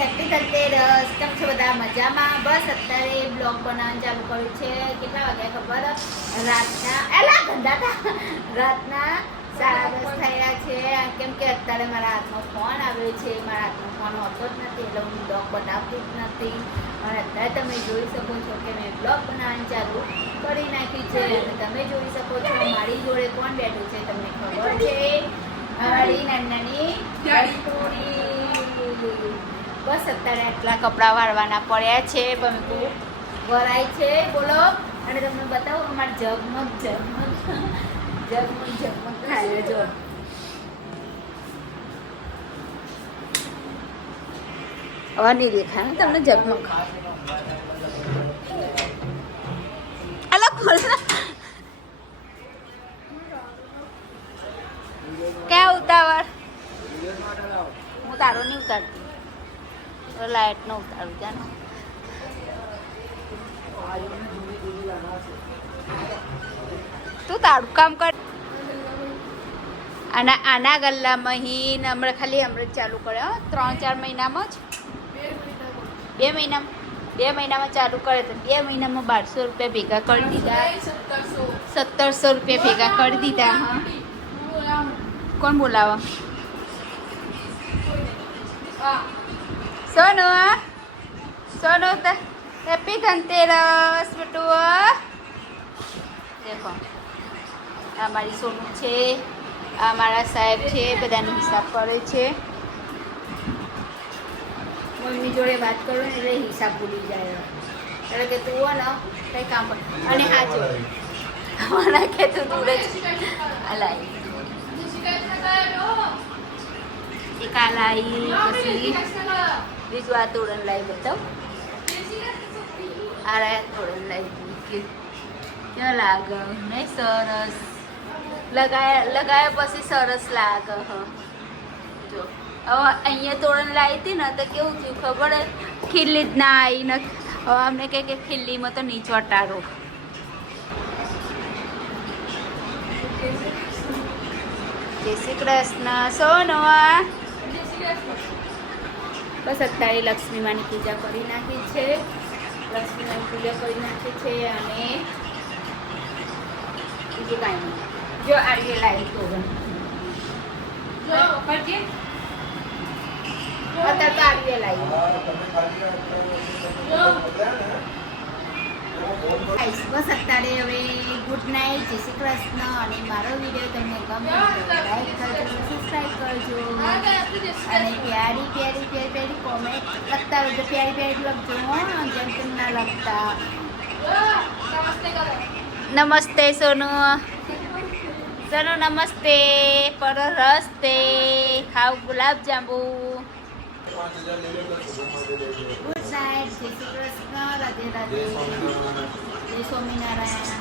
Happy Dhanteras. કેમ છો બધા? મજામાં? બસ અત્યારે બ્લોગ બનાવવાનું ચાલુ કર્યું છે. કેટલા વાગ્યા ખબર? રાતના 10:30 થયા છે. કેમ કે અત્યારે મારા હાથમાં ફોન આવ્યો છે. મારા હાથમાં ફોન હોતો જ નથી એટલે હું બ્લોગ બનાવતી જ નથી. અને અત્યારે તમે જોઈ શકો છો કે મેં બ્લોગ બનાવવાનું ચાલુ કરી નાખ્યું છે. અને તમે જોઈ શકો છો મારી જોડે કોણ બેઠું છે તમને ખબર છે? અમારી નાની બસ અત્યારે આટલા કપડાં વાળવાના પડ્યા છે. બમકુ વરાય છે બોલો. અને તમને બતાવું અમારે ઝગમગ ખાય જો. હવે નહીં દેખાય ને તમને ઝગમગ. અલા ખોલ ક્યાં ઉતાવળ? હું તારો નહીં ઉતારતી, લાઈટ નો ઉતારું જાનો. તું તારું કામ કર. આના ગલ્લામાં હમણાં ખાલી હમણાં ચાલુ કર્યો 3-4 મહિનામાં જ 2 મહિનામાં ચાલુ કરે તો 2 મહિનામાં 1200 રૂપિયા ભેગા કરી દીધા. 1700 રૂપિયા ભેગા કરી દીધા. હા કોણ બોલાવો? સોનુ હેપી ધનતેરસ બેટુ. દેખો આ મારી સોનુ છે, આ મારા સાહેબ છે, બધાનો હિસાબ કરે છે. મમ્મી જોડે વાત કરું ને એટલે હિસાબ ભૂલી જાય એટલે કે તું હો ને કંઈ કામ કર. અને હા જો મને કે તું દૂર જ અલાઈ એક આ લાવી પછી બીજું આ તોરણ લાવી બતાવ. આ રહ્યા તોરણ લાવી ક્યાં લાગે નહીં? સરસ લગાયા પછી સરસ લાગે. હા જો હવે અહીંયા તોરણ લાવી હતી ને તો કેવું થયું ખબર? ખીલ્લી જ ના આવી ને હવે અમને કહે કે ખીલ્લીમાં તો નહીં ચોટાડો. જય શ્રી કૃષ્ણ સોનવા. બસ અત્યારે લક્ષ્મીમાની પૂજા કરી નાખી છે. લક્ષ્મીમાની પૂજા કરી નાખી છે અને બીજું કાંઈ નહીં. જો આવીએ લાવી તોરણ અત્યારે તો આવીએ લાવી. બસ અત્યારે હવે ગુડ નાઇટ, જય શ્રી કૃષ્ણ. અને મારો વિડીયો તમને ગમે તો લાઈક કરજો, સબસ્ક્રાઈબ કરજો અને પ્યારી કોમેન્ટ લખતા રહેજો. પ્યારી લખજો જેમ તેમ ના લખતા. નમસ્તે સોનુ. સોનુ નમસ્તે. પર રસ્તે ખાવ ગુલાબજાંબુ. ગુડ નાઇટ, જય શ્રી કૃષ્ણ, રાધે રાધે, જય સ્વામિનારાયણ.